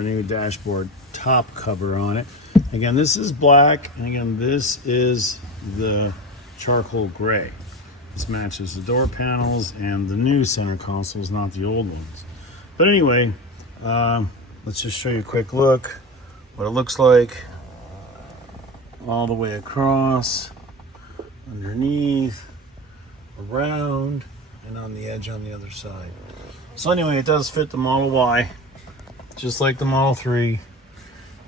our new dashboard top cover on it. Again, this is black, and again, this is the charcoal gray. This matches the door panels and the new center consoles, not the old ones. But anyway, let's just show you a quick look what it looks like all the way across, underneath, around, and on the edge on the other side. So anyway, it does fit the Model Y, just like the Model 3.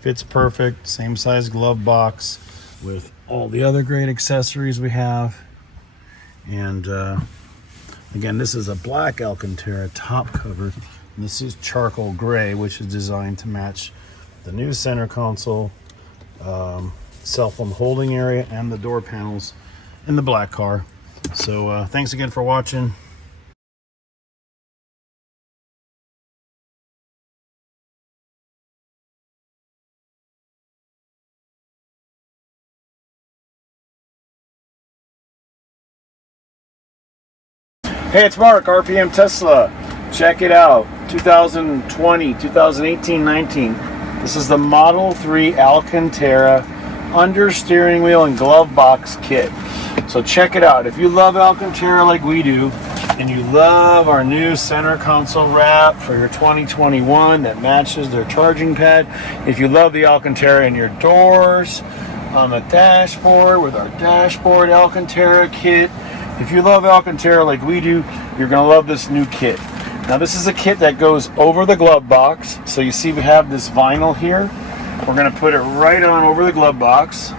Fits perfect, same size glove box with all the other great accessories we have. And again, this is a black Alcantara top cover. And this is charcoal gray, which is designed to match the new center console, cell phone holding area, and the door panels in the black car. So thanks again for watching. Hey, it's Mark, RPM Tesla. Check it out. 2020, 2018, 19. This is the Model 3 Alcantara under steering wheel and glove box kit. So check it out. If you love Alcantara like we do, and you love our new center console wrap for your 2021 that matches their charging pad, if you love the Alcantara in your doors, on the dashboard with our dashboard Alcantara kit, if you love Alcantara like we do, you're going to love this new kit. Now this is a kit that goes over the glove box. So you see we have this vinyl here. We're going to put it right on over the glove box.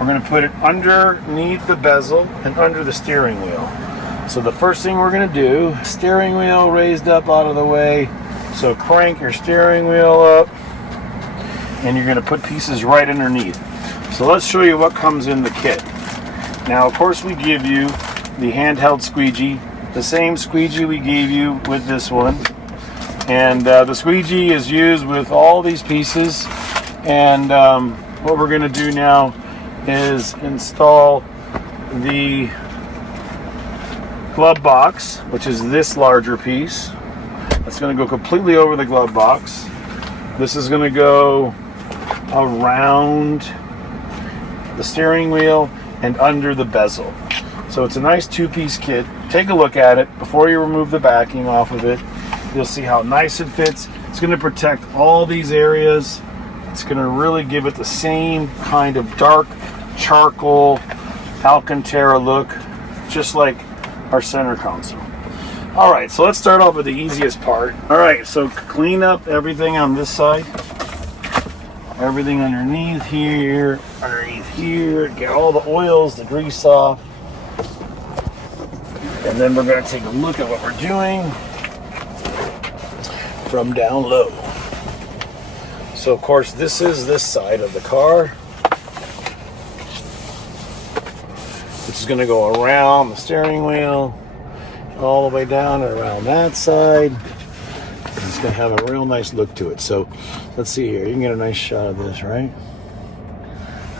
We're going to put it underneath the bezel and under the steering wheel. So the first thing we're going to do, steering wheel raised up out of the way. So crank your steering wheel up and you're going to put pieces right underneath. So let's show you what comes in the kit. Now, of course, we give you the handheld squeegee, the same squeegee we gave you with this one. And the squeegee is used with all these pieces. And what we're going to do now is install the glove box, which is this larger piece. That's going to go completely over the glove box. This is going to go around the steering wheel and under the bezel. So it's a nice two-piece kit. Take a look at it before you remove the backing off of it. You'll see how nice it fits. It's going to protect all these areas. It's going to really give it the same kind of dark charcoal Alcantara look, just like our center console. All right, so let's start off with the easiest part. All right, so clean up everything on this side. Everything underneath here, get all the oils, the grease off. And then we're going to take a look at what we're doing from down low. So of course this is this side of the car, which is going to go around the steering wheel, all the way down and around that side. It's going to have a real nice look to it. So let's see here. You can get a nice shot of this, right?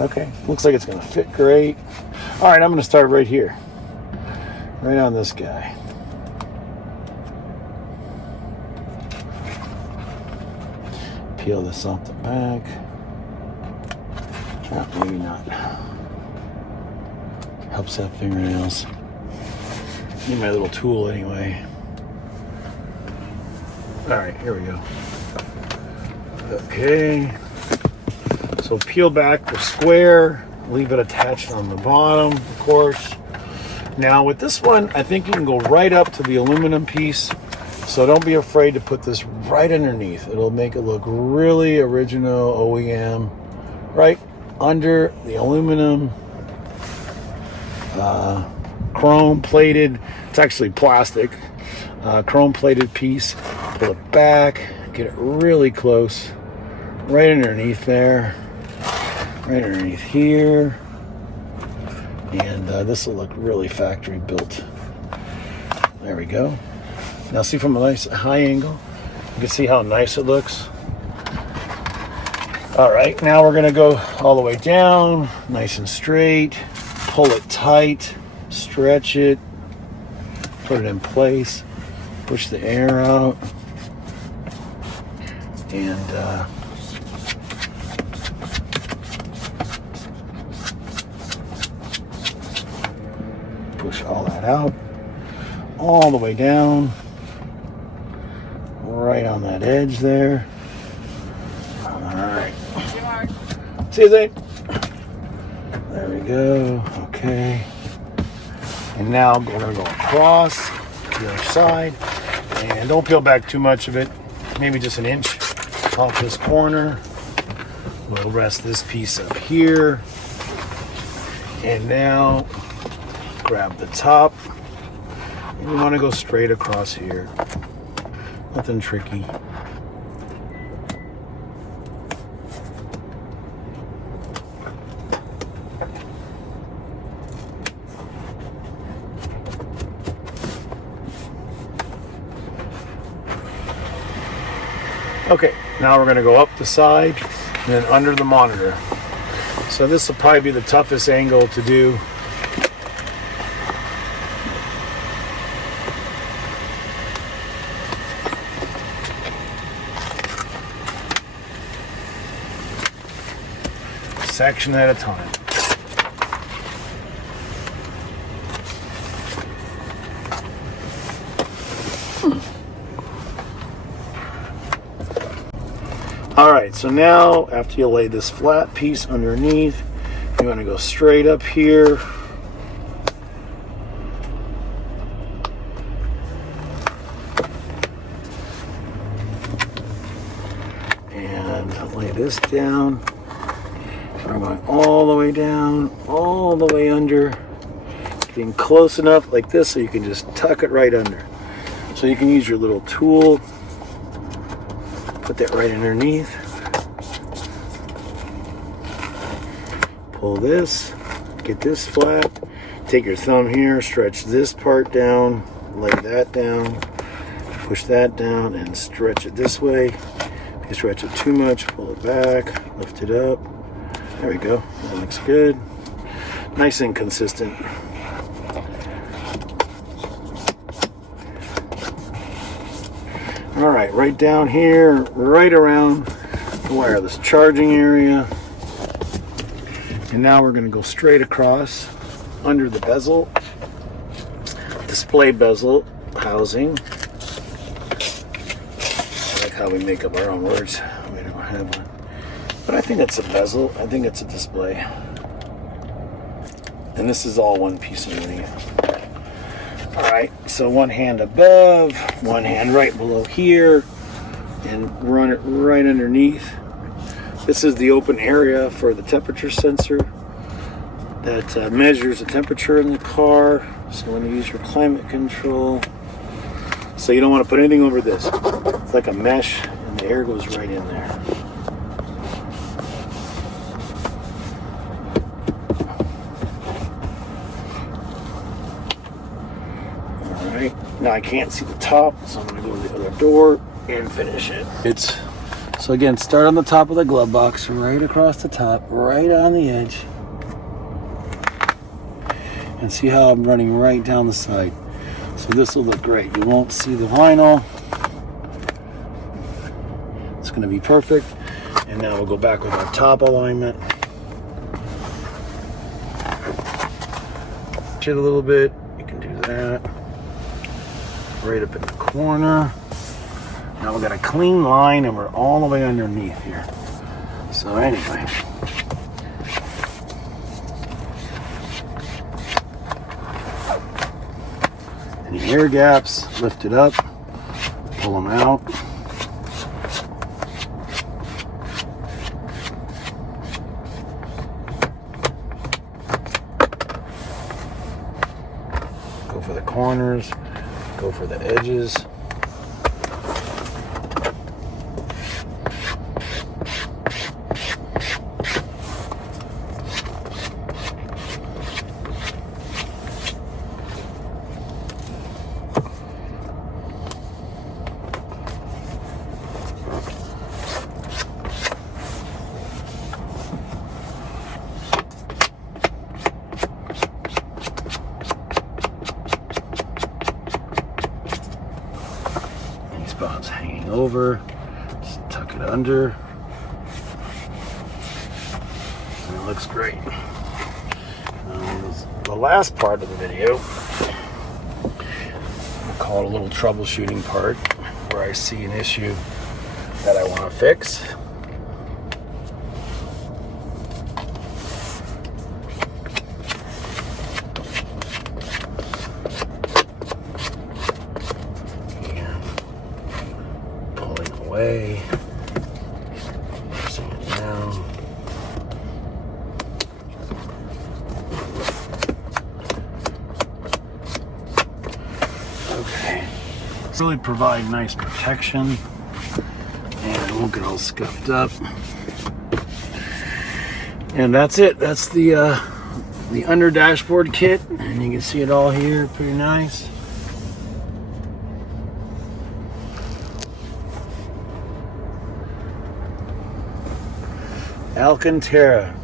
Okay. Looks like it's going to fit great. All right, I'm going to start right here. Right on this guy. Peel this off the back. Oh, maybe not. Helps have fingernails. Need my little tool anyway. All right, here we go. Okay. So peel back the square, leave it attached on the bottom, of course. Now with this one, I think you can go right up to the aluminum piece. So don't be afraid to put this right underneath. It'll make it look really original OEM. Right under the aluminum, chrome plated, it's actually plastic, chrome plated piece. Pull it back, get it really close, right underneath there, right underneath here, and this will look really factory built. There we go. Now see, from a nice high angle, you can see how nice it looks. All right, now we're gonna go all the way down, nice and straight, pull it tight, stretch it, put it in place, push the air out. And push all that out, all the way down, right on that edge there. All right. See you, Zane. There we go. Okay. And now we're going to go across to the other side. And don't peel back too much of it. Maybe just an inch off this corner. We'll rest this piece up here. And now grab the top. And you want to go straight across here. Nothing tricky. Okay, now we're going to go up the side and then under the monitor. So this will probably be the toughest angle to do. Section at a time. All right, so now after you lay this flat piece underneath, you want to go straight up here. And lay this down. We're going all the way down, all the way under, getting close enough like this so you can just tuck it right under. So you can use your little tool, put that right underneath, pull this, get this flat, take your thumb here, stretch this part down, lay that down, push that down and stretch it this way. If you stretch it too much, pull it back, lift it up. There we go. That looks good. Nice and consistent. All right, right down here, right around the wireless charging area. And now we're going to go straight across under the bezel, display bezel housing. I like how we make up our own words. We don't have one. But I think it's a bezel. I think it's a display. And this is all one piece underneath. All right, so one hand above, one hand right below here, and run it right underneath. This is the open area for the temperature sensor that measures the temperature in the car. So when you use your climate control, so you don't want to put anything over this. It's like a mesh, and the air goes right in there. Now I can't see the top, so I'm going to go to the other door and finish it. So again, start on the top of the glove box, right across the top, right on the edge. And see how I'm running right down the side. So this will look great. You won't see the vinyl. It's going to be perfect. And now we'll go back with our top alignment. Push it a little bit. You can do that. Right up in the corner. Now we've got a clean line and we're all the way underneath here. So anyway. Any air gaps, lift it up, pull them out. Go for the corners. Go for the edges. Spots hanging over, just tuck it under. And it looks great. The last part of the video, I call it a little troubleshooting part, where I see an issue that I want to fix. Away, pressing it down. Okay, really provide nice protection, and it won't get all scuffed up. And that's it. That's the under dashboard kit, and you can see it all here, pretty nice. Alcantara.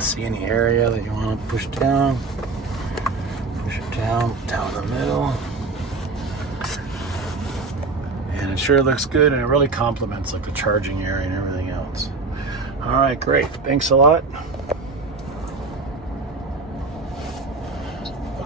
See any area that you want to push down? Push it down the middle. And it sure looks good, and it really complements like the charging area and everything else. All right, great. Thanks a lot.